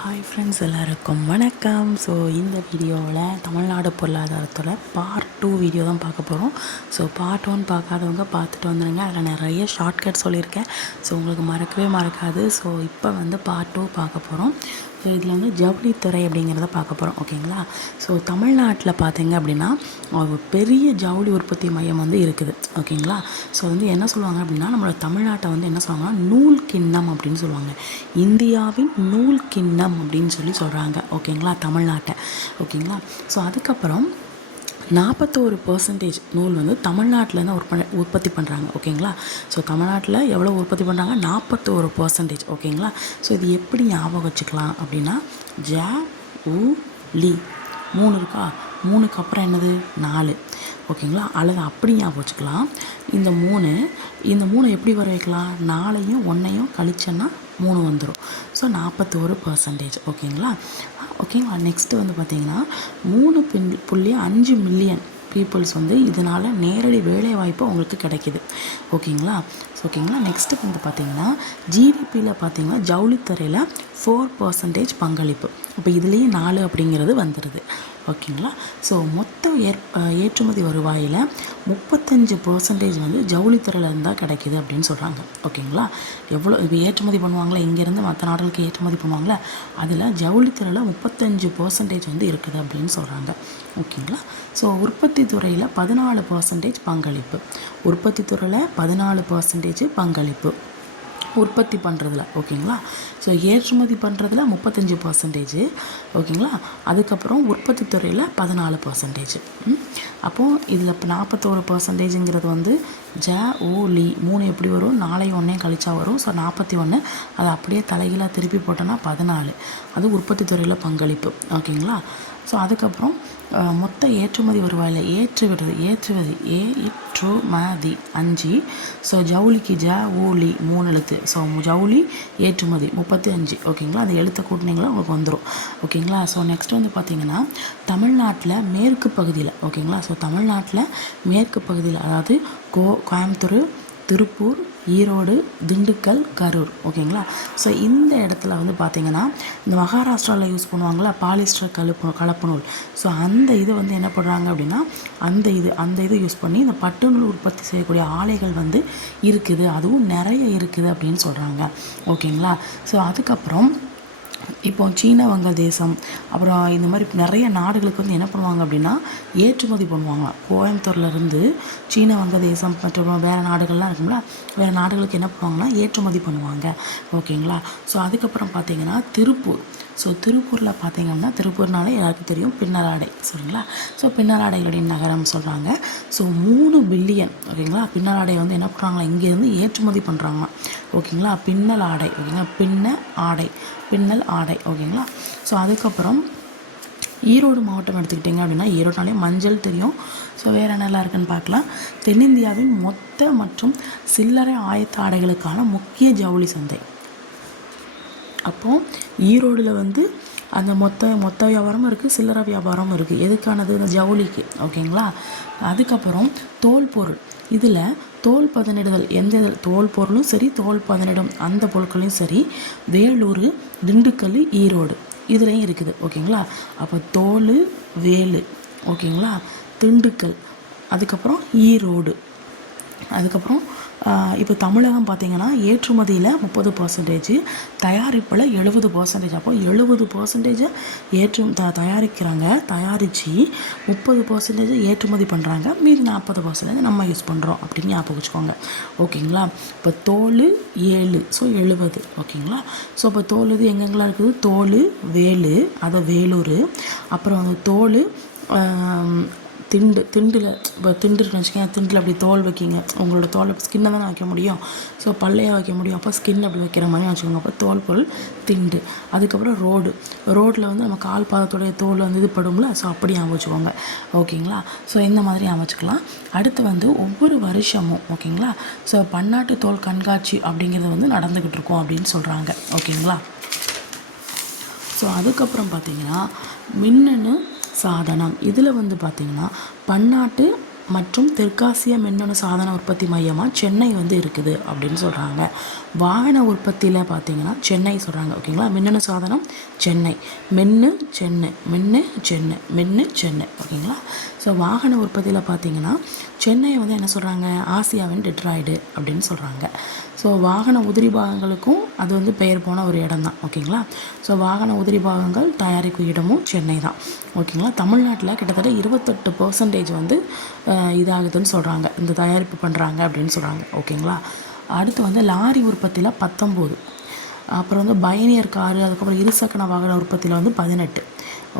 Hi friends, எல்லாருக்கும் வணக்கம். So இந்த வீடியோவில் தமிழ்நாடு பொருளாதாரத்தோட பார்ட் 2 வீடியோ தான் பார்க்க போகிறோம். ஸோ பார்ட் 1 பார்க்காதவங்க பார்த்துட்டு வந்துடுங்க. அதில் நிறைய ஷார்ட்கட் சொல்லியிருக்கேன். ஸோ உங்களுக்கு மறக்கவே மறக்காது. ஸோ இப்போ பார்ட் 2 பார்க்க போகிறோம். ஸோ இதில் ஜவுளித்துறை அப்படிங்கிறத பார்க்க போகிறோம். ஓகேங்களா? ஸோ தமிழ்நாட்டில் பார்த்தீங்க அப்படின்னா ஒரு பெரிய ஜவுளி உற்பத்தி மையம் இருக்குது. ஓகேங்களா? ஸோ என்ன சொல்லுவாங்க அப்படின்னா, நம்மளோட தமிழ்நாட்டை என்ன சொல்லுவாங்கன்னா நூல் கிண்ணம் அப்படின்னு சொல்லுவாங்க. இந்தியாவின் நூல் கிண்ணம் அப்படின்னு சொல்கிறாங்க. ஓகேங்களா? தமிழ்நாட்டை. ஓகேங்களா? ஸோ அதுக்கப்புறம் 41% நூல் தமிழ்நாட்டில் தான் உற்பத்தி பண்ணுறாங்க. ஓகேங்களா? ஸோ தமிழ்நாட்டில் எவ்வளோ உற்பத்தி பண்ணுறாங்க? 41%. ஓகேங்களா? ஸோ இது எப்படி ஞாபகம் வச்சுக்கலாம் அப்படின்னா, ஜ உ லி 3 இருக்கா, 3க்கு அப்புறம் என்னது 4. ஓகேங்களா? அல்லது அப்படி ஞாபகம் வச்சுக்கலாம். இந்த 3 எப்படி வர வைக்கலாம்? 4ஐயும் 1ஐயும் கழிச்சோன்னா 3 வந்துடும். ஸோ 41%. ஓகேங்களா? ஓகேங்களா? நெக்ஸ்ட்டு பார்த்திங்கன்னா 3.5 மில்லியன் பீப்புள்ஸ் இதனால் நேரடி வேலை வாய்ப்பு உங்களுக்கு கிடைக்கிது. ஓகேங்களா? ஓகேங்களா? நெக்ஸ்ட்டு பார்த்திங்கன்னா ஜிடிபியில் பார்த்திங்கன்னா ஜவுளித்துறையில் 4% பங்களிப்பு. இப்போ இதுலேயும் 4 அப்படிங்கிறது வந்துடுது. ஓகேங்களா? ஸோ மொத்த ஏற்றுமதி வருவாயில் 35% ஜவுளித்துறையில் இருந்தால் கிடைக்கிது அப்படின்னு சொல்கிறாங்க. ஓகேங்களா? எவ்வளோ இப்போ ஏற்றுமதி பண்ணுவாங்களா, இங்கேருந்து மற்ற நாடுகளுக்கு ஏற்றுமதி பண்ணுவாங்களா, அதில் ஜவுளித்துறையில் 35% இருக்குது அப்படின்னு சொல்கிறாங்க. ஓகேங்களா? ஸோ உற்பத்தி துறையில் 14% பங்களிப்பு. உற்பத்தி துறையில் 14% பங்களிப்பு உற்பத்தி பண்ணுறதுல. ஓகேங்களா? ஸோ ஏற்றுமதி பண்ணுறதுல 35%. ஓகேங்களா? அதுக்கப்புறம் உற்பத்தி துறையில் 14%. அப்போது இதில் இப்போ 41%ங்கிறது ஜ ஓ லி 3 எப்படி வரும்? 4ஐயும் 1ஐயும் கழிச்சா வரும். ஸோ 41. அதை அப்படியே தலைகீழாக திருப்பி போட்டோன்னா 14. அது உற்பத்தி துறையில் பங்களிப்பு. ஓகேங்களா? ஸோ அதுக்கப்புறம் மொத்த ஏற்றுமதி வருவாயில் ஏற்றுமதி ஏற்றுமதி 5. ஸோ ஜவுளிக்கு ஜ ஊலி 3 எழுத்து. ஸோ ஜவுளி ஏற்றுமதி 35. ஓகேங்களா? அந்த எழுத்தை கூட்டினீங்களா உங்களுக்கு வந்துடும். ஓகேங்களா? ஸோ நெக்ஸ்ட் பார்த்திங்கன்னா தமிழ்நாட்டில் மேற்கு பகுதியில். ஓகேங்களா? ஸோ தமிழ்நாட்டில் மேற்கு பகுதியில், அதாவது கோயம்புத்தூர், திருப்பூர், ஈரோடு, திண்டுக்கல், கரூர். ஓகேங்களா? ஸோ இந்த இடத்துல பார்த்திங்கன்னா இந்த மகாராஷ்டிராவில் யூஸ் பண்ணுவாங்களா பாலிஸ்டர் கலப்பு நூல். ஸோ அந்த இது என்ன பண்ணுறாங்க அப்படின்னா, அந்த இது யூஸ் பண்ணி இந்த பட்டு நூல் உற்பத்தி செய்யக்கூடிய ஆலைகள் இருக்குது. அதுவும் நிறைய இருக்குது அப்படின்னு சொல்கிறாங்க. ஓகேங்களா? ஸோ அதுக்கப்புறம் இப்போ சீன வங்கதேசம், அப்புறம் இந்த மாதிரி நிறைய நாடுகளுக்கு என்ன பண்ணுவாங்க அப்படின்னா ஏற்றுமதி பண்ணுவாங்க. கோயம்புத்தூர்லேருந்து சீன வங்கதேசம் மற்றும் வேறு நாடுகள்லாம் இருக்குங்களா, வேறு நாடுகளுக்கு என்ன பண்ணுவாங்கன்னா ஏற்றுமதி பண்ணுவாங்க. ஓகேங்களா? ஸோ அதுக்கப்புறம் பார்த்திங்கன்னா திருப்பூர். ஸோ திருப்பூரில் பார்த்திங்கன்னா, திருப்பூர்னாலே எல்லாருக்கும் தெரியும் பின்னலாடை. சரிங்களா? ஸோ பின்னலாடைகளுடைய நகரம் சொல்கிறாங்க. So 3 billion. ஓகேங்களா? பின்னலாடை என்ன பண்ணுறாங்களா, இங்கேருந்து ஏற்றுமதி பண்ணுறாங்க. ஓகேங்களா? பின்னல் ஆடை. ஓகேங்களா? பின்னல் ஆடை. ஓகேங்களா? ஸோ அதுக்கப்புறம் ஈரோடு மாவட்டம் எடுத்துக்கிட்டிங்க அப்படின்னா, ஈரோடுனாலே மஞ்சள் தெரியும். ஸோ வேறு என்னெல்லாம் இருக்குதுன்னு பார்க்கலாம். தென்னிந்தியாவின் மொத்த மற்றும் சில்லறை ஆயத்த ஆடைகளுக்கான முக்கிய ஜவுளி சந்தை. அப்போது ஈரோடில் அந்த மொத்த வியாபாரமும் இருக்குது, சில்லறை வியாபாரமும் இருக்குது. எதுக்கானது? இந்த ஜவுளிக்கு. ஓகேங்களா? அதுக்கப்புறம் தோல் பொருள். இதில் தோல் பதனிடுதல், தோல் பொருளும் சரி, தோல் பதனிடும் அந்த பொருட்களையும் சரி, வேலூர், திண்டுக்கல், ஈரோடு இதுலேயும் இருக்குது. ஓகேங்களா? அப்போ தோல், வேலு. ஓகேங்களா? திண்டுக்கல், அதுக்கப்புறம் ஈரோடு. அதுக்கப்புறம் இப்போ தமிழகம் பார்த்திங்கன்னா ஏற்றுமதியில் 30%, தயாரிப்பில் 70%. அப்போ 70% தயாரிக்கிறாங்க, தயாரித்து 30% ஏற்றுமதி பண்ணுறாங்க, மீதி 40% நம்ம யூஸ் பண்ணுறோம் அப்படின்னு ஞாபகம் வச்சுக்கோங்க. ஓகேங்களா? இப்போ தோல் 7. ஸோ 70. ஓகேங்களா? ஸோ இப்போ தோல் இது எங்கெங்கெல்லாம் இருக்குது? தோல், வேலு, அதை வேலூர். அப்புறம் தோல் திண்டில். இப்போ திண்டு இருக்குன்னு வச்சுக்கோங்க, திண்டில் அப்படி தோல் வைக்கிங்க. உங்களோட தோல் ஸ்கின்னை தானே வைக்க முடியும். ஸோ பல்லையாக வைக்க முடியும். அப்போ ஸ்கின் அப்படி வைக்கிற மாதிரி வச்சுக்கோங்க. அப்போ தோல் பொருள் திண்டு. அதுக்கப்புறம் ரோடில் நம்ம கால் பாதத்துடைய தோல் இது படும்ல. ஸோ அப்படி அமைச்சுக்கோங்க. ஓகேங்களா? ஸோ இந்த மாதிரி அமைச்சுக்கலாம். அடுத்து ஒவ்வொரு வருஷமும் ஓகேங்களா, ஸோ பன்னாட்டு தோல் கண்காட்சி அப்படிங்கிறது நடந்துக்கிட்டு இருக்கும் அப்படின்னு சொல்கிறாங்க. ஓகேங்களா? ஸோ அதுக்கப்புறம் பார்த்திங்கன்னா மின்னணு சாதனம். இதில் பார்த்திங்கன்னா பன்னாட்டு மற்றும் தெற்காசிய மின்னணு சாதன உற்பத்தி மையமாக சென்னை வந்து இருக்குது அப்படின்னு சொல்கிறாங்க. வாகன உற்பத்தியில் பார்த்தீங்கன்னா சென்னை சொல்கிறாங்க. ஓகேங்களா, மின்னணு சாதனம் சென்னை, மென்னு சென்னை, மென்னு சென்னை. ஓகேங்களா, ஸோ வாகன உற்பத்தியில் பார்த்தீங்கன்னா சென்னையை வந்து என்ன சொல்கிறாங்க, ஆசியாவின் டெட்ராய்டு அப்படின்னு சொல்கிறாங்க. ஸோ வாகன உதிரி பாகங்களுக்கும் அது வந்து பெயர் போன ஒரு இடம் தான். ஓகேங்களா, ஸோ வாகன உதிரி பாகங்கள் தயாரிக்கும் இடமும் சென்னை தான். ஓகேங்களா, தமிழ்நாட்டில் கிட்டத்தட்ட 28% வந்து இதாகுதுன்னு சொல்கிறாங்க, இந்த தயாரிப்பு பண்ணுறாங்க அப்படின்னு சொல்கிறாங்க. ஓகேங்களா, அடுத்து வந்து லாரி உற்பத்தியில் 19, அப்புறம் வந்து பயணியர் காரு, அதுக்கப்புறம் இருசக்கர வாகன உற்பத்தியில் வந்து 18.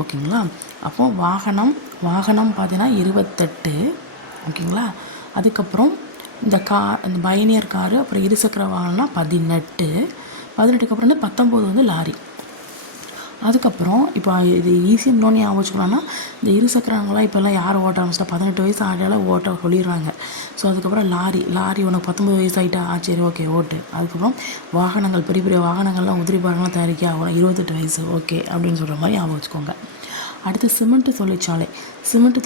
ஓகேங்களா, அப்போ வாகனம் பார்த்தீங்கன்னா 28. ஓகேங்களா, அதுக்கப்புறம் இந்த பயணியர் காரு, அப்புறம் இருசக்கர வாகனம்னா 18க்கு அப்புறம் வந்து 19 வந்து லாரி. அதுக்கப்புறம் இப்போ இது ஈஸியாக இன்னொன்று ஞாபகம் வச்சுக்கலாம்னா, இந்த இருசக்கரங்களாம் இப்போல்லாம் யார் ஓட்ட ஆரம்பிச்சிட்டா 18 வயசு ஆகையால் ஓட்ட சொல்லிடுறாங்க. ஸோ அதுக்கப்புறம் லாரி உனக்கு 19 வயசு ஆகிட்டா, சரி ஓகே ஓட்டு. அதுக்கப்புறம் வாகனங்கள், பெரிய பெரிய வாகனங்கள்லாம் உதிரி பாகங்கள்லாம் தயாரிக்க ஆகணும், 28 வயசு ஓகே அப்படின்னு சொல்கிற மாதிரி ஞாபகம் வச்சுக்கோங்க. அடுத்து சிமெண்ட்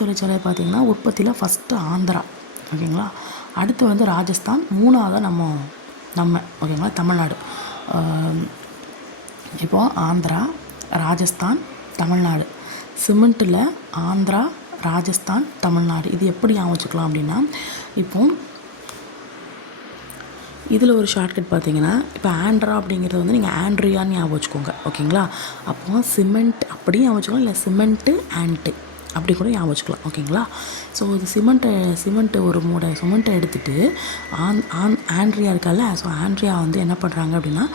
தொழிற்சாலை பார்த்திங்கன்னா உற்பத்தியில் ஃபஸ்ட்டு ஆந்திரா. ஓகேங்களா, அடுத்து வந்து ராஜஸ்தான், 3வது நம்ம ஓகேங்களா தமிழ்நாடு. இப்போது ஆந்திரா, ராஜஸ்தான், தமிழ்நாடு. சிமெண்ட்டில் ஆந்திரா, ராஜஸ்தான், தமிழ்நாடு. இது எப்படி ஞாபகம் வச்சுக்கலாம் அப்படின்னா, இப்போ இதில் ஒரு ஷார்ட்கட் பார்த்தீங்கன்னா, இப்போ ஆண்ட்ரா அப்படிங்கிறது வந்து நீங்கள் ஆண்ட்ரியான்னு ஞாபகம் வச்சுக்கோங்க. ஓகேங்களா, அப்போ சிமெண்ட் அப்படியும் ஞாபகம் வச்சுக்கலாம், இல்லை சிமெண்ட்டு ஆண்ட்டு அப்படி கூட ஞாபகம் வச்சுக்கலாம். ஓகேங்களா, ஸோ இது சிமெண்ட்டு ஒரு மூடை சிமெண்ட்டை எடுத்துகிட்டு ஆண்ட்ரியா இருக்கால, ஸோ ஆண்ட்ரியா வந்து என்ன பண்ணுறாங்க அப்படின்னா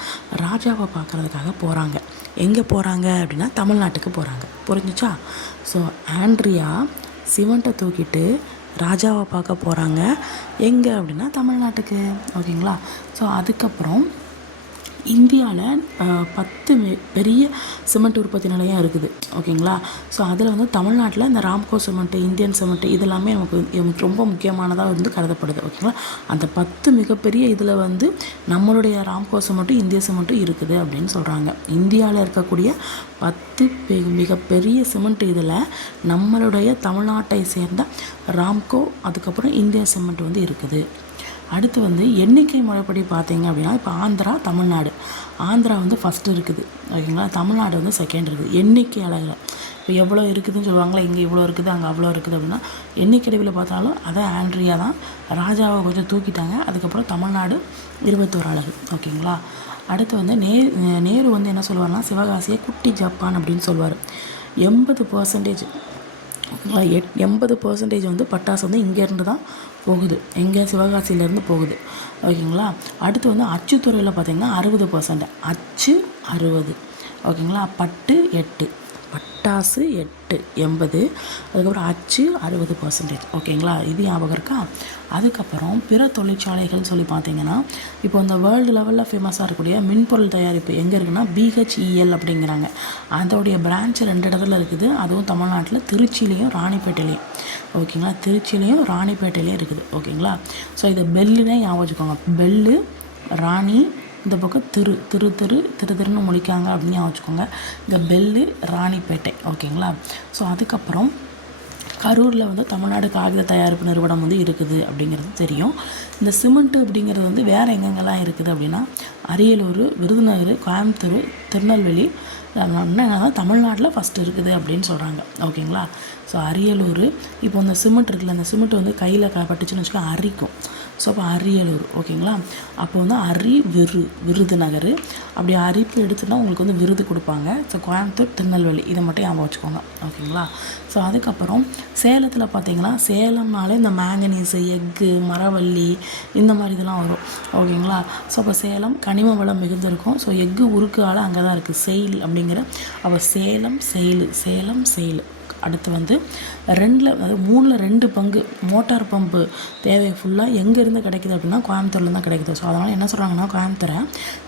ராஜாவை பார்க்குறதுக்காக போகிறாங்க. எங்கே போகிறாங்க அப்படின்னா தமிழ்நாட்டுக்கு போகிறாங்க. புரிஞ்சுச்சா? ஸோ ஆண்ட்ரியா சிமெண்ட்டை தூக்கிட்டு ராஜாவை பார்க்க போகிறாங்க. எங்கே அப்படின்னா தமிழ்நாட்டுக்கு. ஓகேங்களா, ஸோ அதுக்கப்புறம் இந்தியாவில் 10 பெரிய சிமெண்ட் உற்பத்தி நிலையம் இருக்குது. ஓகேங்களா, ஸோ அதில் வந்து தமிழ்நாட்டில் இந்த ராம்கோ சிமெண்ட்டு, இந்தியன் சிமெண்ட்டு இதெல்லாமே நமக்கு ரொம்ப முக்கியமானதாக வந்து கருதப்படுது. ஓகேங்களா, அந்த 10 மிகப்பெரிய இதில் வந்து நம்மளுடைய ராம்கோ சிமெண்ட்டும் இந்திய சிமெண்ட்டும் இருக்குது அப்படின்னு சொல்கிறாங்க. இந்தியாவில் இருக்கக்கூடிய 10 மிகப்பெரிய சிமெண்ட் இதில் நம்மளுடைய தமிழ்நாட்டை சேர்ந்த ராம்கோ, அதுக்கப்புறம் இந்திய சிமெண்ட் வந்து இருக்குது. அடுத்து வந்து எண்ணிக்கை முறைப்படி பார்த்தீங்க அப்படின்னா, இப்போ ஆந்திரா வந்து ஃபஸ்ட்டு இருக்குது. ஓகேங்களா, தமிழ்நாடு வந்து செகண்ட் இருக்குது எண்ணிக்கை அளவில். இப்போ எவ்வளோ இருக்குதுன்னு சொல்லுவாங்களா, இங்கே இவ்வளோ இருக்குது, அங்கே அவ்வளோ இருக்குது அப்படின்னா, எண்ணிக்கை அளவில் பார்த்தாலும் அதை ஆண்ட்ரியா தான். ராஜாவை கொஞ்சம் தூக்கிட்டாங்க. அதுக்கப்புறம் தமிழ்நாடு 21 அலகு. ஓகேங்களா, அடுத்து வந்து நேரு வந்து என்ன சொல்லுவார்னா, சிவகாசியை குட்டி ஜப்பான் அப்படின்னு சொல்லுவார். 80% வந்து பட்டாசு வந்து இங்கேருந்து தான் போகுது, எங்கே சிவகாசியிலேருந்து போகுது. ஓகேங்களா, அடுத்து வந்து அச்சுத்துறையில் பார்த்திங்கன்னா 60%, அச்சு 60. ஓகேங்களா, பட்டு 8, பட்டாசு 8, 80. அதுக்கப்புறம் அச்சு 60%. ஓகேங்களா, இது ஞாபகம் இருக்கா? அதுக்கப்புறம் பிற தொழிற்சாலைகள்னு சொல்லி பார்த்தீங்கன்னா, இப்போ இந்த வேர்ல்டு லெவலில் ஃபேமஸாக இருக்கக்கூடிய மின்பொருள் தயாரிப்பு எங்கே இருக்குன்னா BHEL அப்படிங்கிறாங்க. அதோடைய பிரான்ச் 2 இடத்துல இருக்குது. அதுவும் தமிழ்நாட்டில் திருச்சியிலையும் ராணிப்பேட்டையிலையும். ஓகேங்களா, திருச்சியிலையும் ராணிப்பேட்டையிலையும் இருக்குது. ஓகேங்களா, ஸோ இதை பெல்லுனே ஞாபகம் வச்சுக்கோங்க. பெல்லு, ராணி, இந்த பக்கம் திருன்னு முடிக்காங்க அப்படின்னு வச்சுக்கோங்க. இந்த பெல்லு, ராணிப்பேட்டை. ஓகேங்களா, ஸோ அதுக்கப்புறம் கரூரில் வந்து தமிழ்நாடு காகித தயாரிப்பு நிறுவனம் வந்து இருக்குது அப்படிங்கிறது தெரியும். இந்த சிமெண்ட்டு அப்படிங்கிறது வந்து வேறு எங்கெங்கெல்லாம் இருக்குது அப்படின்னா, அரியலூர், விருதுநகர், கோயம்புத்தூர், திருநெல்வேலி என்னன்னா தமிழ்நாட்டில் ஃபஸ்ட்டு இருக்குது அப்படின்னு சொல்கிறாங்க. ஓகேங்களா, ஸோ அரியலூர். இப்போ இந்த சிமெண்ட் இருக்குல்ல, அந்த சிமெண்ட் வந்து கையில் பட்டுச்சுன்னு வச்சுக்கோங்க, அரிக்கும். ஸோ அப்போ அரியலூர். ஓகேங்களா, அப்போ வந்து விருதுநகர். அப்படி அரிப்பு எடுத்துன்னா உங்களுக்கு வந்து விருது கொடுப்பாங்க. ஸோ கோயம்புத்தூர், திருநெல்வேலி இதை மட்டும் ஞாபகம் வச்சுக்கோங்க. ஓகேங்களா, ஸோ அதுக்கப்புறம் சேலத்தில் பார்த்தீங்கன்னா, சேலம்னாலே இந்த மேங்கனீஸு, எக்கு, மரவள்ளி இந்த மாதிரி இதெல்லாம் வரும். ஓகேங்களா, ஸோ அப்போ சேலம் கனிம வளம் மிகுந்திருக்கும். ஸோ எக்கு உருக்கு ஆலை அங்கே தான் இருக்குது, செயில் அப்படிங்கிற. அப்போ சேலம் செயில். அடுத்து வந்து 3/2 பங்கு மோட்டார் பம்பு தேவை ஃபுல்லாக எங்கேருந்து கிடைக்குது அப்படின்னா கோயம்புத்தூர்லேருந்து தான் கிடைக்குது. ஸோ அதனால் என்ன சொல்கிறாங்கன்னா, கோயம்புத்தூரை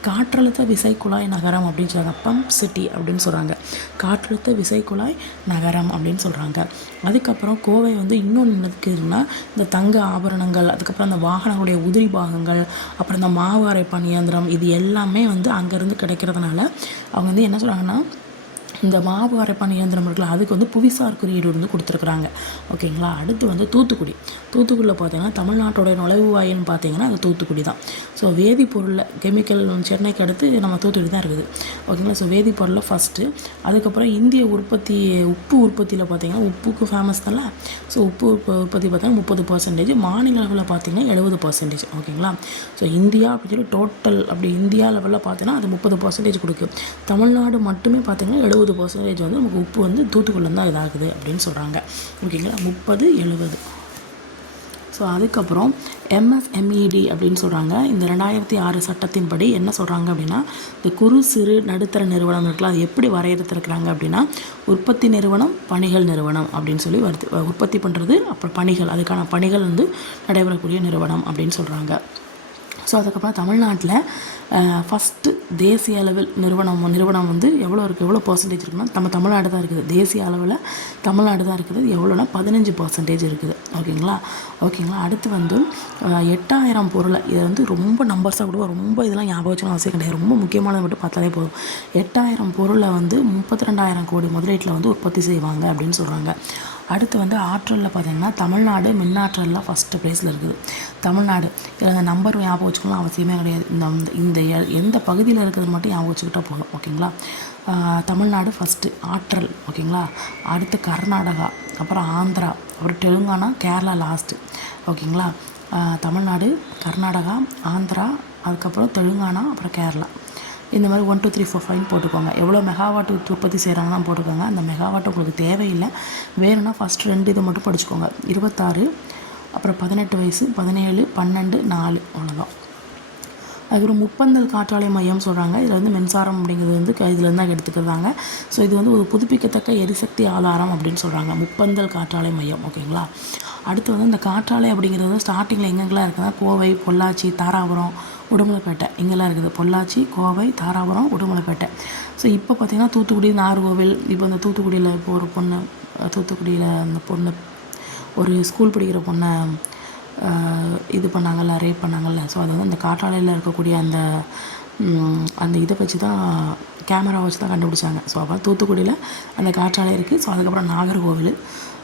காற்றழுத்த விசைக்குழாய் நகரம் அப்படின்னு சொல்கிறாங்க. பம்ப் சிட்டி அப்படின்னு சொல்கிறாங்க. காற்றழுத்த விசைக்குழாய் நகரம் அப்படின்னு சொல்கிறாங்க. அதுக்கப்புறம் கோவை வந்து இன்னொன்று இருக்குதுன்னா, இந்த தங்க ஆபரணங்கள், அதுக்கப்புறம் அந்த வாகனங்களுடைய உதிரி பாகங்கள், அப்புறம் இந்த மாவு அரைப்பான் இயந்திரம், இது எல்லாமே வந்து அங்கேருந்து கிடைக்கிறதுனால அவங்க வந்து என்ன சொல்கிறாங்கன்னா, இந்த மாவு அரைப்பான இயந்திரம் இருக்குல்ல, அதுக்கு வந்து புவிசார் குறியீடு வந்து கொடுத்துருக்குறாங்க. ஓகேங்களா. அடுத்து வந்து தூத்துக்குடியில் பார்த்தீங்கன்னா தமிழ்நாட்டோட நுழைவுவாயில்னு பார்த்தீங்கன்னா அது தூத்துக்குடி தான். ஸோ வேதிப்பொருளில் கெமிக்கல் சென்னைக்கு அடுத்து நம்ம தூத்துக்குடி தான் இருக்குது. ஓகேங்களா. ஸோ வேதிப்பொருளில் ஃபஸ்ட்டு. அதுக்கப்புறம் இந்திய உப்பு உற்பத்தியில் பார்த்தீங்கன்னா உப்புக்கு ஃபேமஸ் தானே. ஸோ உப்பு உற்பத்தி பார்த்தீங்கன்னா 30%, மாநில அளவில் பார்த்தீங்கன்னா 70%. ஓகேங்களா. ஸோ இந்தியா அப்படின்னு சொல்லி டோட்டல் அப்படி இந்தியா லெவலில் பார்த்தீங்கன்னா அது 30% கொடுக்குது. தமிழ்நாடு மட்டுமே பார்த்தீங்கன்னா 70% வந்து நமக்கு உப்பு வந்து தூத்துக்குடியில் தான் இதாகுது அப்படின்னு சொல்கிறாங்க. ஓகேங்களா. 30-70. ஸோ அதுக்கப்புறம் MSMED அப்படின்னு சொல்கிறாங்க. இந்த 2006 சட்டத்தின்படி என்ன சொல்கிறாங்க அப்படின்னா, இந்த குறு சிறு நடுத்தர நிறுவனம் இருக்குல்ல, அது எப்படி வரையறுத்திருக்கிறாங்க அப்படின்னா, உற்பத்தி நிறுவனம், பணிகள் நிறுவனம் அப்படின்னு சொல்லி உற்பத்தி பண்ணுறது, அப்புறம் பணிகள், அதுக்கான பணிகள் வந்து நடைபெறக்கூடிய நிறுவனம் அப்படின்னு சொல்கிறாங்க. ஸோ அதுக்கப்புறம் தமிழ்நாட்டில் ஃபஸ்ட்டு தேசிய அளவில் நிறுவனம் வந்து எவ்வளோ பர்சன்டேஜ் இருக்குன்னா நம்ம தமிழ்நாடு தான் இருக்குது. தேசிய அளவில் தமிழ்நாடு தான் இருக்குது. எவ்வளோனா 15% இருக்குது. ஓகேங்களா. அடுத்து வந்து 8000 பொருளை, இதை வந்து ரொம்ப நம்பர்ஸாக கூட ரொம்ப இதெல்லாம் ஞாபகம் வச்சுக்கணும் அவசியம் கிடையாது. ரொம்ப முக்கியமானதை மட்டும் பார்த்தாலே போதும். 8000 பொருளை வந்து 32,000 கோடி முதலீட்டில் வந்து உற்பத்தி செய்வாங்க அப்படின்னு சொல்கிறாங்க. அடுத்து வந்து ஆற்றலில் பார்த்திங்கன்னா தமிழ்நாடு மின்னாற்றலில் ஃபஸ்ட்டு ப்ளேஸில் இருக்குது. தமிழ்நாடு இதில் அந்த நம்பர் ஞாபகம் வச்சுக்கலாம் அவசியமே கிடையாது. இந்த எந்த பகுதியில் இருக்கிறது மட்டும் ஞாபகம் வச்சுக்கிட்டால் போதும். ஓகேங்களா. தமிழ்நாடு ஃபஸ்ட்டு ஆற்றல். ஓகேங்களா. அடுத்து கர்நாடகா, அப்புறம் ஆந்திரா, அப்புறம் தெலுங்கானா, கேரளா லாஸ்ட்டு. ஓகேங்களா. தமிழ்நாடு, கர்நாடகா, ஆந்திரா, அதுக்கப்புறம் தெலுங்கானா, அப்புறம் கேரளா. இந்த மாதிரி 1 2 3 4 5 போட்டுக்கோங்க. எவ்வளோ மெகாவாட் உற்பத்தி செய்கிறாங்கன்னா போட்டுக்கோங்க. அந்த மெகாவாட் உங்களுக்கு தேவையில்லை. வேணும்னா ஃபஸ்ட்டு 2 இதை மட்டும் படிச்சுக்கோங்க. 26, அப்புறம் 18 வயசு, 17, 12, 4, அவ்வளோதான். அதுக்கப்புறம் முப்பந்தல் காற்றாலை மையம் சொல்கிறாங்க. இதில் வந்து மின்சாரம் அப்படிங்கிறது வந்து இதுலேருந்து தான் எடுத்துக்கிறாங்க. ஸோ இது வந்து ஒரு புதுப்பிக்கத்தக்க எரிசக்தி ஆதாரம் அப்படின்னு சொல்கிறாங்க, முப்பந்தல் காற்றாலை மையம். ஓகேங்களா. அடுத்து வந்து இந்த காற்றாலை அப்படிங்கிறது வந்து ஸ்டார்டிங்கில் எங்கெங்கெல்லாம் இருக்குதுன்னா கோவை, பொள்ளாச்சி, தாராபுரம், உடுமலைப்பேட்டை இங்கெல்லாம் இருக்குது. பொள்ளாச்சி, கோவை, தாராபுரம், உடுமலைப்பேட்டை. ஸோ இப்போ பார்த்திங்கன்னா தூத்துக்குடி, நாகர்கோவில். இப்போ இந்த தூத்துக்குடியில் இப்போ ஒரு பொண்ணு, அந்த பொண்ணு ஒரு ஸ்கூல் படிக்கிற பொண்ணை இது பண்ணாங்கல்ல, ரேப் பண்ணாங்கல்ல. ஸோ அது வந்து அந்த காற்றாலையில் இருக்கக்கூடிய அந்த இதை வச்சு தான், கேமரா வச்சு தான் கண்டுபிடிச்சாங்க. ஸோ அப்புறம் தூத்துக்குடியில் அந்த காற்றாலை இருக்குது. ஸோ அதுக்கப்புறம் நாகர்கோவில்.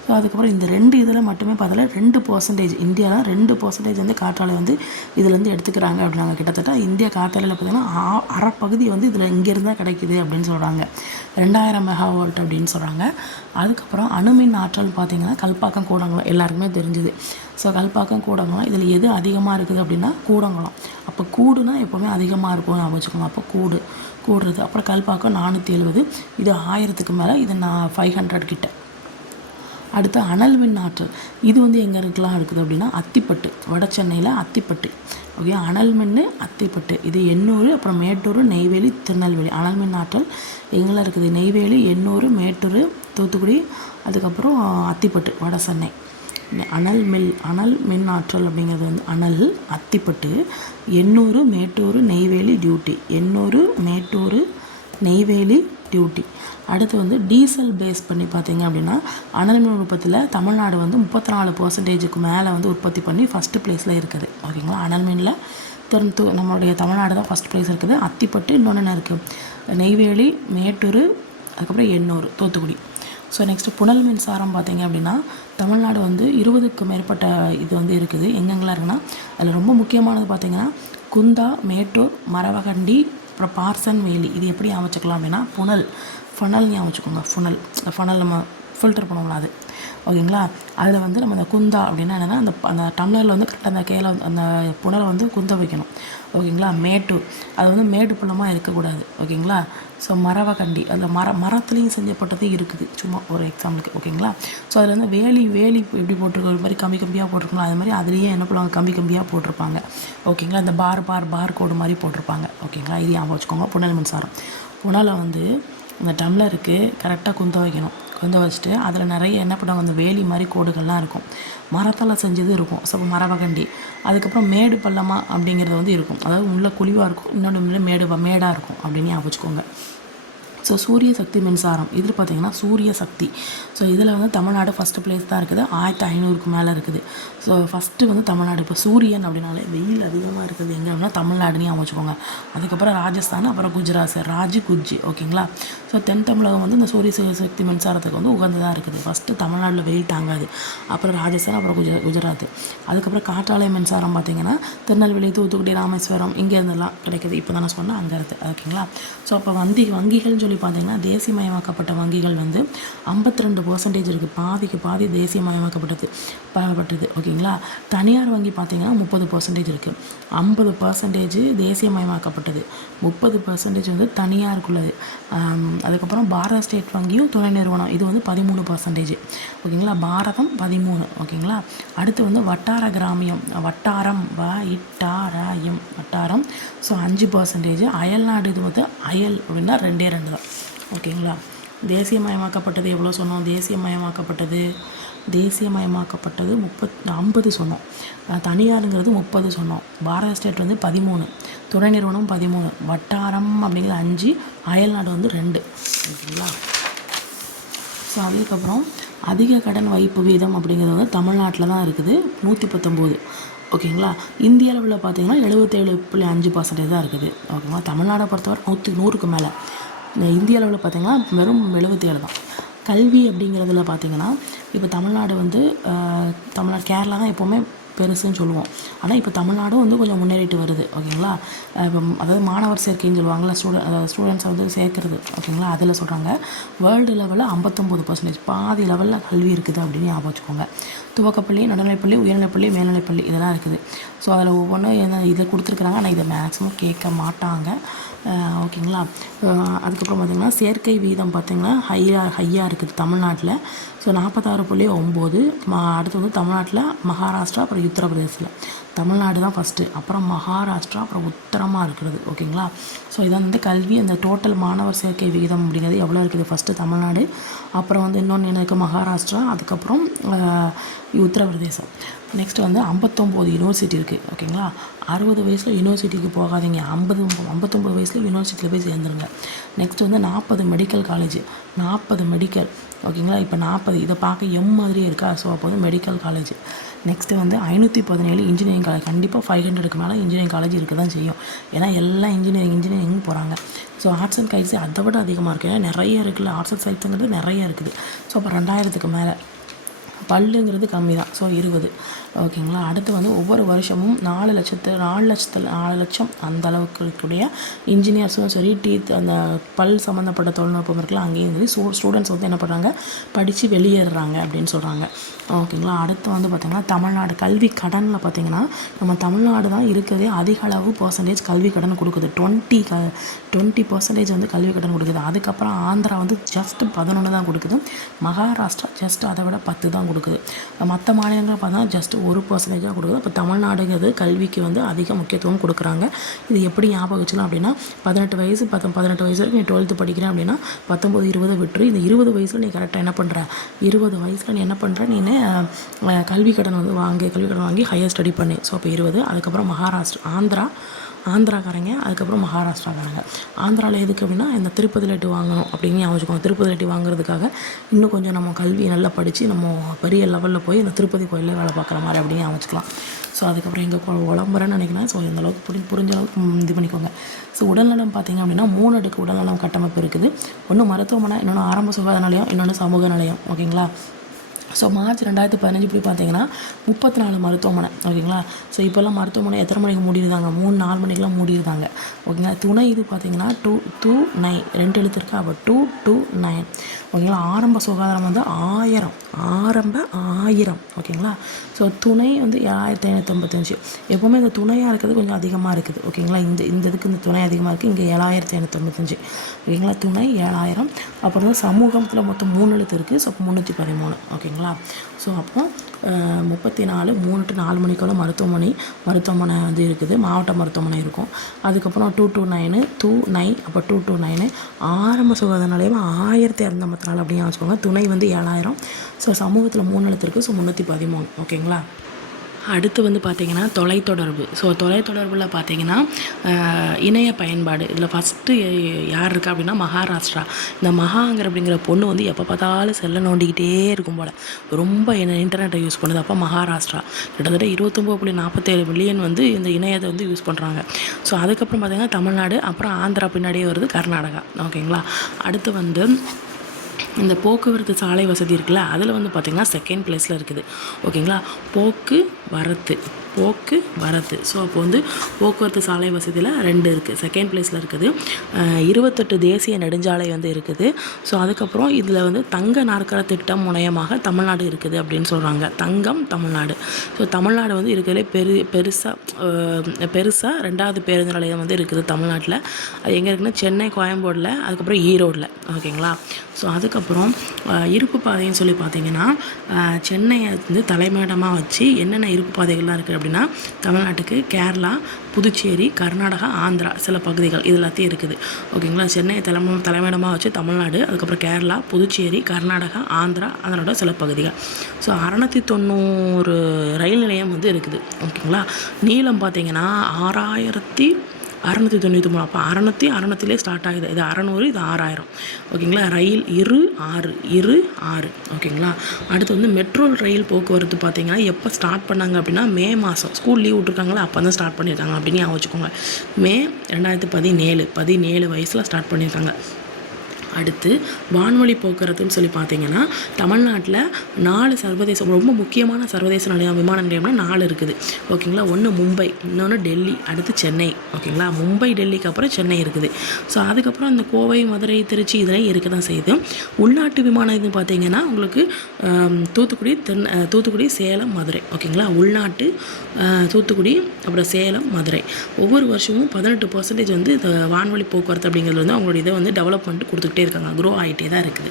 ஸோ அதுக்கப்புறம் இந்த 2 இதில் மட்டுமே பார்த்தால 2% இந்தியாவில் 2% வந்து காற்றாலை வந்து இதுலேருந்து எடுத்துக்கிறாங்க அப்படின்னாங்க. கிட்டத்தட்ட இந்தியா காற்றாலையில் பார்த்திங்கன்னா அரை பகுதி வந்து இதில் இங்கேருந்து தான் கிடைக்குது அப்படின்னு சொல்கிறாங்க. 2000 மெகாவாட் அப்படின்னு சொல்கிறாங்க. அதுக்கப்புறம் அணுமின் ஆற்றல் பார்த்திங்கன்னா கல்பாக்கம், கூடங்குளம் எல்லாருக்குமே தெரிஞ்சுது. ஸோ கல்பாக்கம், கூடங்குளம் இதில் எது அதிகமாக இருக்குது அப்படின்னா கூடங்குளம். அப்போ கூடுனா எப்போவுமே அதிகமாக இருக்கும்னு ஞாபகம் வச்சுக்கோங்க. அப்போ கூடுறது. அப்புறம் கல்பாக்கம் 470, இது 1000க்கு மேலே, இது 500 கிட்ட. அடுத்து அனல் மின் ஆற்றல். இது வந்து எங்கே இருக்கலாம் இருக்குது அப்படின்னா அத்திப்பட்டு, வட சென்னையில் அத்திப்பட்டு. ஓகே. அனல் மின் அத்திப்பட்டு, இது எண்ணூர், அப்புறம் மேட்டூர், நெய்வேலி, திருநெல்வேலி. அனல் மின் ஆற்றல் எங்கெல்லாம் இருக்குது? நெய்வேலி, எண்ணூர், மேட்டூர், தூத்துக்குடி, அதுக்கப்புறம் அத்திப்பட்டு, வட சென்னை. அனல் மின் ஆற்றல் அப்படிங்கிறது வந்து அனல், அத்திப்பட்டு, எண்ணூர், மேட்டூர், நெய்வேலி, டியூட்டி. எண்ணூர், மேட்டூர், நெய்வேலி, டியூட்டி. அடுத்து வந்து டீசல் பேஸ் பண்ணி பார்த்தீங்க அப்படின்னா அனல் மின் உற்பத்தியில் தமிழ்நாடு வந்து 34%க்கு மேலே வந்து உற்பத்தி பண்ணி ஃபஸ்ட்டு ப்ளேஸில் இருக்குது. ஓகேங்களா. அனல் மின்னில் நம்மளுடைய தமிழ்நாடு தான் ஃபஸ்ட் ப்ளேஸ் இருக்குது. அத்திப்பட்டு, இன்னொன்று என்ன இருக்குது? நெய்வேலி, மேட்டூர், அதுக்கப்புறம் எண்ணூர், தூத்துக்குடி. ஸோ நெக்ஸ்ட்டு புனல் மின்சாரம் பார்த்தீங்க அப்படின்னா தமிழ்நாடு வந்து 20க்கும் மேற்பட்ட இது வந்து இருக்குது. எங்கெங்கெல்லாம் இருக்குன்னா அதில் ரொம்ப முக்கியமானது பார்த்திங்கன்னா குந்தா, மேட்டூர், மரவகண்டி, அப்புறம் பார்சன் வேலி. இது எப்படி அமைச்சிக்கலாம் அப்படின்னா ஃபனல் ஞாபகம் வச்சுக்கோங்க. ஃபனல் நம்ம ஃபில்டர் பண்ணுவோம்ல அது. ஓகேங்களா. அதில் வந்து நம்ம அந்த குந்தா அப்படின்னா என்னென்னா அந்த டம்ளரில் வந்து கரெக்டாக அந்த புனலை வந்து குந்த வைக்கணும். ஓகேங்களா. மேட்டூர், அது வந்து மேடு பள்ளமாக இருக்கக்கூடாது. ஓகேங்களா. ஸோ மரவகண்டி, அதில் மரத்துலேயும் செஞ்சப்பட்டது இருக்குது, சும்மா ஒரு எக்ஸாம்பிளுக்கு. ஓகேங்களா. ஸோ அதில் வந்து வேலி எப்படி போட்டிருக்கோம், ஒரு மாதிரி கம்பியாக போட்டிருக்கலாம். அது மாதிரி அதுலேயே என்ன பண்ணுவாங்க, கம்பியாக போட்டிருப்பாங்க. ஓகேங்களா. இந்த பார் கோடு மாதிரி போட்டிருப்பாங்க. ஓகேங்களா. இது ஞாபகம் வச்சுக்கோங்க. புனல் மின்சாரம். புனலை வந்து அந்த டம்ளருக்கு கரெக்டாக குந்த வைக்கணும். குந்த வச்சுட்டு அதில் நிறைய என்ன பண்ணுவாங்க, அந்த வேலி மாதிரி கோடுகள்லாம் இருக்கும், மரத்தால் செஞ்சது இருக்கும். ஸோ மரவகண்டி. அதுக்கப்புறம் மேடு பள்ளமாக அப்படிங்கிறது வந்து இருக்கும், அதாவது உள்ள குழிவாக இருக்கும், இன்னொன்று மேடாக இருக்கும் அப்படின்னு ஞாபகம் வச்சுக்கோங்க. ஸோ சூரிய சக்தி மின்சாரம் இதில் பார்த்தீங்கன்னா சூரிய சக்தி. ஸோ இதில் வந்து தமிழ்நாடு ஃபஸ்ட்டு பிளேஸ் தான் இருக்குது, 1500க்கு மேலே இருக்குது. ஸோ ஃபஸ்ட்டு வந்து தமிழ்நாடு. இப்போ சூரியன் அப்படின்னாலே வெயில் அதிகமாக இருக்குது எங்கே அப்படின்னா தமிழ்நாடுன்னு அமைச்சுக்கோங்க. அதுக்கப்புறம் ராஜஸ்தான், அப்புறம் குஜராத், குஜ்ஜி. ஓகேங்களா. ஸோ தென் தமிழகம் வந்து இந்த சூரிய சக்தி மின்சாரத்துக்கு வந்து உகந்ததாக இருக்குது. ஃபஸ்ட்டு தமிழ்நாட்டில் வெயில் தாங்காது, அப்புறம் ராஜஸ்தான், அப்புறம் குஜராத். அதுக்கப்புறம் காற்றாலை மின்சாரம் பார்த்திங்கன்னா திருநெல்வேலி, தூத்துக்குடி, ராமேஸ்வரம் இங்கே இருந்தெல்லாம் கிடைக்கிது. இப்போ தானே சொன்னால் அங்கே இருக்குது. ஓகேங்களா. ஸோ அப்போ வங்கிகள்னு சொல்லி பார்த்தீங்கன்னா தேசியமயமாக்கப்பட்ட வங்கிகள் வந்து 52% இருக்குது. பாதிக்கு பாதி தேசியமயமாக்கப்பட்டது. ஓகேங்களா. தனியார் வங்கி பார்த்திங்கன்னா 30% இருக்குது. 50% தேசியமயமாக்கப்பட்டது, 30% வந்து தனியாருக்குள்ளது. அதுக்கப்புறம் பாரத ஸ்டேட் வங்கியும் துணை நிறுவனம், இது வந்து 13%. ஓகேங்களா. பாரதம் 13. ஓகேங்களா. அடுத்து வந்து வட்டார கிராமியம், வட்டாரம் வட்டாரம். ஸோ 5%. அயல்நாடு, இது வந்து அயல் அப்படின்னா 2 தான். ஓகேங்களா. தேசியமயமாக்கப்பட்டது எவ்வளோ சொன்னோம்? தேசியமயமாக்கப்பட்டது 50 சொன்னோம். தனியாருங்கிறது 30 சொன்னோம். பாரத ஸ்டேட் வந்து 13, துணை நிறுவனம் 13, வட்டாரம் அப்படிங்கிறது 5, அயல்நாடு வந்து 2. ஓகேங்களா. ஸோ அதுக்கப்புறம் அதிக கடன் வைப்பு வீதம் அப்படிங்கிறது வந்து தமிழ்நாட்டில் தான் இருக்குது, 119. ஓகேங்களா. இந்திய அளவில் பார்த்தீங்கன்னா 77.5% தான் இருக்குது. ஓகேங்களா. தமிழ்நாடை பொறுத்தவரை 100க்கு மேலே. இந்திய அளவில் பார்த்திங்கன்னா வெறும் 77 தான். கல்வி அப்படிங்கிறதுல பார்த்திங்கன்னா இப்போ தமிழ்நாடு வந்து கேரளா தான் எப்போவுமே பெருசுன்னு சொல்லுவோம். ஆனால் இப்போ தமிழ்நாடும் வந்து கொஞ்சம் முன்னேறிட்டு வருது. ஓகேங்களா. இப்போ அதாவது மாணவர் சேர்க்கைன்னு சொல்லுவாங்கள்ல, ஸ்டூடெண்ட்ஸை வந்து சேர்க்குறது. ஓகேங்களா. அதில் சொல்கிறாங்க வேர்ல்டு லெவலில் 59%, பாதி லெவலில் கல்வி இருக்குது அப்படின்னு ஞாபகம் வச்சுக்கோங்க. துவக்கப்பள்ளி, நடுநிலைப்பள்ளி, உயர்நிலைப்பள்ளி, மேல்நிலைப்பள்ளி இதெல்லாம் இருக்குது. ஸோ அதில் ஒவ்வொன்றும் இதை கொடுத்துருக்குறாங்க, ஆனால் இதை மேக்ஸிமம் கேட்க மாட்டாங்க. ஓகேங்களா. அதுக்கப்புறம் பார்த்திங்கன்னா சேர்க்கை வீதம் பார்த்திங்கன்னா ஹையாக இருக்குது தமிழ்நாட்டில். ஸோ 46.9. அடுத்து வந்து தமிழ்நாட்டில் மகாராஷ்டிரா, அப்புறம் உத்தரப்பிரதேசில். தமிழ்நாடு தான் ஃபஸ்ட்டு, அப்புறம் மகாராஷ்டிரா, அப்புறம் உத்தரமாக இருக்கிறது. ஓகேங்களா. ஸோ இதான் வந்து கல்வி, அந்த டோட்டல் மாணவர் சேர்க்கை விகிதம் அப்படிங்கிறது எவ்வளோ இருக்குது? ஃபஸ்ட்டு தமிழ்நாடு, அப்புறம் வந்து இன்னொன்று எனக்கு மகாராஷ்டிரா, அதுக்கப்புறம் உத்தரப்பிரதேசம். நெக்ஸ்ட்டு வந்து 59 யூனிவர்சிட்டி இருக்குது. ஓகேங்களா. 60 வயசில் யூனிவர்சிட்டிக்கு போகாதீங்க, 59 வயசில் யூனிவர்சிட்டியில் போய் சேர்ந்துருங்க. நெக்ஸ்ட்டு வந்து 40 மெடிக்கல் காலேஜ், 40 மெடிக்கல். ஓகேங்களா. இப்போ 40 இதை பார்க்க மாதிரியே இருக்கா. ஸோ அப்போ வந்து மெடிக்கல் காலேஜ். நெக்ஸ்ட்டு வந்து 517 இன்ஜினியரிங் காலேஜ். கண்டிப்பாக 500க்கு மேலே இன்ஜினியரிங் காலேஜ் இருக்க தான் செய்யும். ஏன்னா எல்லாம் இன்ஜினியரிங் போகிறாங்க. ஸோ ஆர்ட்ஸ் அண்ட் சயின்ஸ் அதை விட அதிகமாக இருக்குது. ஏன்னா நிறைய இருக்குல்ல, ஆர்ட்ஸ் அண்ட் சயின்ஸுங்கிறது நிறைய இருக்குது. ஸோ அப்போ 2000க்கு மேலே. பல்லுங்கிறது கம்மி தான். ஸோ 20. ஓகேங்களா. அடுத்து வந்து ஒவ்வொரு வருஷமும் 4 லட்சம் அந்த அளவுக்கு இருக்கக்கூடிய இன்ஜினியர்ஸும் சரி, அந்த பல் சம்மந்தப்பட்ட தொழில்நுட்பம் இருக்குல்ல, அங்கேயும் சரி ஸ்டூடெண்ட்ஸ் வந்து என்ன பண்ணுறாங்க, படித்து வெளியேறுறாங்க அப்படின்னு சொல்கிறாங்க. ஓகேங்களா. அடுத்து வந்து பார்த்திங்கன்னா தமிழ்நாடு கல்வி கடனில் பார்த்திங்கன்னா நம்ம தமிழ்நாடு தான் இருக்கிறதே அதிக அளவு பர்சன்டேஜ் கல்வி கடன் கொடுக்குது. 20% வந்து கல்வி கடன் கொடுக்குது. அதுக்கப்புறம் ஆந்திரா வந்து ஜஸ்ட் 11 தான் கொடுக்குது. மகாராஷ்டிரா ஜஸ்ட் அதை விட 10 தான் கொடுக்குது. மற்ற மாநிலங்கள் பார்த்தா ஜஸ்ட் 1% தான் கொடுக்குது. இப்போ தமிழ்நாடுங்கிறது கல்விக்கு வந்து அதிக முக்கியத்துவம் கொடுக்குறாங்க. இது எப்படி ஞாபகம் வச்சுக்கலாம் அப்படின்னா 18 வயசு வரைக்கும் நீ 12th படிக்கிறேன் அப்படின்னா 19, 20 விட்டுரு. இந்த 20 வயசில் நீ கரெக்டாக என்ன பண்ணுற, 20 வயசில் நீ என்ன பண்ணுற, நீ கல்வி கடன் வாங்கி ஹையர் ஸ்டடி பண்ணு. ஸோ அப்போ 20. அதுக்கப்புறம் ஆந்திராக்காரங்க, அதுக்கப்புறம் மகாராஷ்டிராக்காரங்க. ஆந்திராவில் எதுக்கு அப்படின்னா இந்த திருப்பதி லட்டு வாங்கணும் அப்படின்னு ஞாபகம். திருப்பதி லட்டு வாங்குறதுக்காக இன்னும் கொஞ்சம் நம்ம கல்வி நல்லா படித்து நம்ம பெரிய லெவலில் போய் இந்த திருப்பதி கோயிலில் வேலை பார்க்குற மாதிரி அப்படின்னு ஞாபகம். ஸோ அதுக்கப்புறம் எங்கள் உடம்புறன்னு நினைக்கிறேன். ஸோ இந்த அளவுக்கு புரிஞ்ச அளவுக்கு இது பண்ணிக்கோங்க. ஸோ உடல்நலம் பார்த்திங்க அப்படின்னா 3 அடுக்கு உடல்நலம் கட்டமைப்பு இருக்குது. ஒன்று மருத்துவமனை, இன்னொன்று ஆரம்ப சுகாதார நிலையம், இன்னொன்று சமூக நிலையம். ஓகேங்களா. ஸோ மார்ச் 2015 இப்படி பார்த்தீங்கன்னா 34 மருத்துவமனை. ஓகேங்களா. ஸோ இப்போல்லாம் மருத்துவமனை எத்தனை மணிக்கு மூடிடுதாங்க, 3-4 மணிக்கெலாம் மூடிடுதாங்க. ஓகேங்களா. துணை இது பார்த்தீங்கன்னா 229 2 எழுத்து இருக்கா, அப்போ 229. ஓகேங்களா. ஆரம்ப சுகாதாரம் வந்து 1000. ஓகேங்களா. ஸோ துணை வந்து 7555. எப்போவுமே இந்த துணையாக இருக்கிறது கொஞ்சம் அதிகமாக இருக்குது. ஓகேங்களா. இந்த இதுக்கு இந்த துணை அதிகமாக இருக்குது. இங்கே 7555. ஓகேங்களா. துணை 7000. அப்புறம் வந்து சமூகத்தில் மொத்தம் 3 எழுத்து இருக்குது. ஸோ 313. ஓகேங்களா. ஸோ அப்போ 34 3 to 4 மணிக்குள்ள மருத்துவமனை வந்து இருக்குது. மாவட்ட மருத்துவமனை இருக்கும். அதுக்கப்புறம் 229 அப்போ 229. ஆரம்ப சுகாதார நிலையம் 1254 அப்படின்னு வச்சுக்கோங்க. துணை வந்து 7000. ஸோ சமூகத்தில் 3 எழுத்து இருக்குது. ஸோ 313. ஓகேங்களா. அடுத்து வந்து பார்த்திங்கன்னா தொலைத்தொடர்பு. ஸோ தொலைத்தொடர்பில் பார்த்திங்கன்னா இணைய பயன்பாடு. இதில் ஃபஸ்ட்டு யார் இருக்கா அப்படின்னா மகாராஷ்டிரா. இந்த அப்படிங்கிற பொண்ணு வந்து எப்போ பார்த்தாலும் செல்லை நோண்டிக்கிட்டே இருக்கும் போல், ரொம்ப இன்டர்நெட்டை யூஸ் பண்ணுது. அப்போ மகாராஷ்டிரா கிட்டத்தட்ட 29.47 மில்லியன் வந்து இந்த இணையத்தை வந்து யூஸ் பண்ணுறாங்க. ஸோ அதுக்கப்புறம் பார்த்திங்கன்னா தமிழ்நாடு, அப்புறம் ஆந்திரா பின்னாடியே வருது கர்நாடகா. ஓகேங்களா. அடுத்து வந்து இந்த போக்குவரத்து சாலை வசதி இருக்குல்ல, அதில் வந்து பார்த்திங்கன்னா செகண்ட் பிளேஸில் இருக்குது. ஓகேங்களா. போக்குவரத்து. ஸோ அப்போ வந்து போக்குவரத்து சாலை வசதியில் 2 இருக்குது, செகண்ட் பிளேஸில் இருக்குது. 28 தேசிய நெடுஞ்சாலை வந்து இருக்குது. ஸோ அதுக்கப்புறம் இதில் வந்து தங்க நாற்கர திட்டம் முனையமாக தமிழ்நாடு இருக்குது அப்படின்னு சொல்கிறாங்க. தங்கம் தமிழ்நாடு. ஸோ தமிழ்நாடு வந்து இருக்கிறதுலே பெருசாக 2வது பேருந்து நிலையம் வந்து இருக்குது தமிழ்நாட்டில். அது எங்கே இருக்குன்னா சென்னை, கோயம்பேடில், அதுக்கப்புறம் ஈரோடில். ஓகேங்களா. ஸோ அதுக்கப்புறம் இருப்பு பாதைன்னு சொல்லி பார்த்திங்கன்னா சென்னையை வந்து தலைமையிடமாக வச்சு என்னென்ன இருப்பு பாதைகள்லாம் இருக்குது அப்படின்னா தமிழ்நாட்டுக்கு கேரளா, புதுச்சேரி, கர்நாடகா, ஆந்திரா சில பகுதிகள் இது எல்லாத்தையும் இருக்குது. ஓகேங்களா. சென்னையை தலைமையிடமாக வச்சு தமிழ்நாடு, அதுக்கப்புறம் கேரளா, புதுச்சேரி, கர்நாடகா, ஆந்திரா அதனோட சில பகுதிகள். ஸோ 690 ரயில் நிலையம் வந்து இருக்குது. ஓகேங்களா. நீளம் பார்த்திங்கன்னா 6693. அப்போ 600 ஸ்டார்ட் ஆகுது. இது 600, இது 6000. ஓகேங்களா. ரயில் 6. ஓகேங்களா. அடுத்து வந்து மெட்ரோ ரயில் போக்குவரத்து பார்த்திங்கன்னா எப்போ ஸ்டார்ட் பண்ணாங்க அப்படின்னா மே மாதம், ஸ்கூல் லீவ் விட்ருக்காங்களா அப்போ தான் ஸ்டார்ட் பண்ணியிருக்காங்க அப்படின்னு ஞாபகம் வச்சுக்கோங்க. மே 2017 வயசில் ஸ்டார்ட் பண்ணியிருக்காங்க. அடுத்து வான்வழி போக்குவரத்துன்னு சொல்லி பார்த்தீங்கன்னா தமிழ்நாட்டில் 4 சர்வதேச ரொம்ப முக்கியமான சர்வதேச விமான நிலையம்னா 4 இருக்குது. ஓகேங்களா. ஒன்று மும்பை, இன்னொன்று டெல்லி, அடுத்து சென்னை. ஓகேங்களா. மும்பை, டெல்லிக்கு அப்புறம் சென்னை இருக்குது. ஸோ அதுக்கப்புறம் இந்த கோவை, மதுரை, திருச்சி இதெல்லாம் இருக்க தான் செய்யுது. உள்நாட்டு விமானம் இது பார்த்தீங்கன்னா உங்களுக்கு தூத்துக்குடி, சேலம், மதுரை. ஓகேங்களா. உள்நாட்டு தூத்துக்குடி, அப்புறம் சேலம், மதுரை. ஒவ்வொரு வருஷமும் 18% வந்து இந்த வான்வழி போக்குவரத்து அப்படிங்கிறது வந்து அவங்களுடைய இதை வந்து டெவலப்மெண்ட் கொடுத்துக்கிட்டே இருக்காங்க, க்ரோ ஆகிட்டே தான் இருக்குது.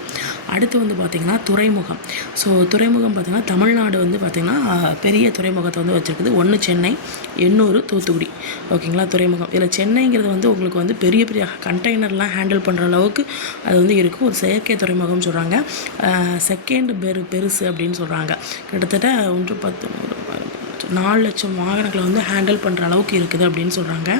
அடுத்து வந்து பார்த்திங்கன்னா துறைமுகம். ஸோ துறைமுகம் பார்த்திங்கன்னா தமிழ்நாடு வந்து பார்த்திங்கன்னா பெரிய துறைமுகத்தை வந்து வச்சுருக்குது. ஒன்று சென்னை, எண்ணூர், தூத்துக்குடி. ஓகேங்களா. துறைமுகம் இதில் சென்னைங்கிறது வந்து உங்களுக்கு வந்து பெரிய கண்டெய்னர்லாம் ஹேண்டில் பண்ணுற அளவுக்கு அது வந்து இருக்கும். ஒரு செயற்கை துறைமுகம்னு சொல்கிறாங்க. செகண்ட் பெருசு அப்படின்னு சொல்கிறாங்க. கிட்டத்தட்ட 4 லட்சம் வாகனங்களை வந்து ஹேண்டில் பண்ணுற அளவுக்கு இருக்குது அப்படின்னு சொல்கிறாங்க.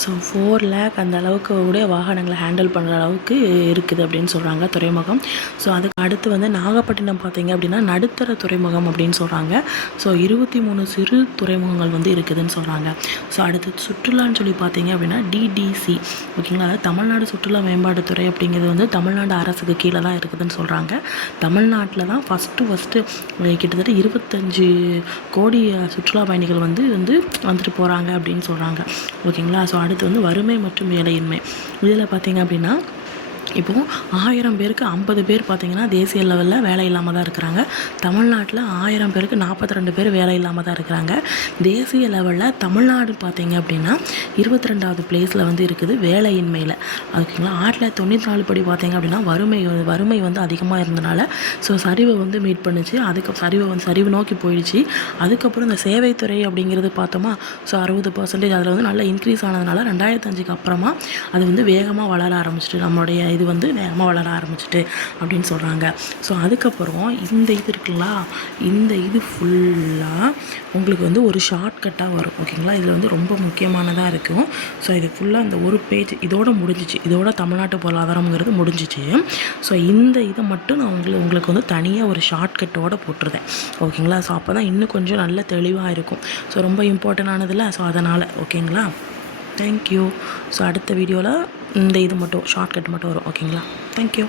ஸோ 4 lakh அந்த அளவுக்கு உடைய வாகனங்களை ஹேண்டில் பண்ணுற அளவுக்கு இருக்குது அப்படின்னு சொல்கிறாங்க துறைமுகம். ஸோ அதுக்கு அடுத்து வந்து நாகப்பட்டினம் பார்த்திங்க அப்படின்னா நடுத்தர துறைமுகம் அப்படின்னு சொல்கிறாங்க. ஸோ 23 சிறு துறைமுகங்கள் வந்து இருக்குதுன்னு சொல்கிறாங்க. ஸோ அடுத்து சுற்றுலான்னு சொல்லி பார்த்தீங்க அப்படின்னா DDC. ஓகேங்களா. அதாவது தமிழ்நாடு சுற்றுலா மேம்பாட்டுத்துறை அப்படிங்கிறது வந்து தமிழ்நாடு அரசுக்கு கீழே தான் இருக்குதுன்னு சொல்கிறாங்க. தமிழ்நாட்டில் தான் ஃபஸ்ட்டு கிட்டத்தட்ட 25 கோடி சுற்றுலா பயணிகள் வந்துட்டு போகிறாங்க அப்படின்னு சொல்கிறாங்க. ஓகேங்களா. ஸோ அடுத்து வந்து வறுமை மற்றும் வேலையின்மை. இதில் பார்த்திங்க அப்படின்னா இப்போது 1000 பேருக்கு 50 பேர் பார்த்திங்கன்னா தேசிய லெவலில் வேலை இல்லாமல் தான் இருக்கிறாங்க. தமிழ்நாட்டில் 1000 பேருக்கு 42 பேர் வேலை இல்லாமல் தான் இருக்கிறாங்க. தேசிய லெவலில் தமிழ்நாடு பார்த்திங்க அப்படின்னா 22வது பிளேஸில் வந்து இருக்குது வேலையின்மையில். ஓகேங்களா. 1994 படி பார்த்திங்க அப்படின்னா வறுமை வந்து அதிகமாக இருந்தனால ஸோ சரிவை வந்து மீட் பண்ணிச்சு. சரிவு நோக்கி போயிடுச்சு. அதுக்கப்புறம் இந்த சேவைத்துறை அப்படிங்கிறது பார்த்தோமா, ஸோ 60% அதில் வந்து நல்லா இன்க்ரீஸ் ஆனதுனால 2005க்கு அப்புறமா அது வந்து வேகமாக வளர ஆரம்பிச்சிட்டு நம்மளுடைய இது வந்து வேகமாக வளர ஆரம்பிச்சிட்டு அப்படின்னு சொல்கிறாங்க. ஸோ அதுக்கப்புறம் இந்த இது இருக்குங்களா, இந்த இது ஃபுல்லாக உங்களுக்கு வந்து ஒரு ஷார்ட்கட்டாக வரும். ஓகேங்களா. இதில் வந்து ரொம்ப முக்கியமானதாக இருக்கும். ஸோ இது ஃபுல்லாக இந்த ஒரு பேஜ் இதோட முடிஞ்சிச்சு. இதோட தமிழ்நாட்டு பொருளாதாரம்ங்கிறது முடிஞ்சிச்சு. ஸோ இந்த இதை மட்டும் நான் உங்களுக்கு வந்து தனியாக ஒரு ஷார்ட்கட்டோடு போட்டுருந்தேன். ஓகேங்களா. ஸோ அப்போ தான் இன்னும் கொஞ்சம் நல்ல தெளிவாக இருக்கும். ஸோ ரொம்ப இம்பார்ட்டண்டானதில்ல. ஸோ அதனால் ஓகேங்களா. தேங்க்யூ. ஸோ அடுத்த வீடியோவில் இந்த இது மட்டும் ஷார்ட்கட் மட்டும் வரும். ஓகேங்களா. தேங்க்யூ.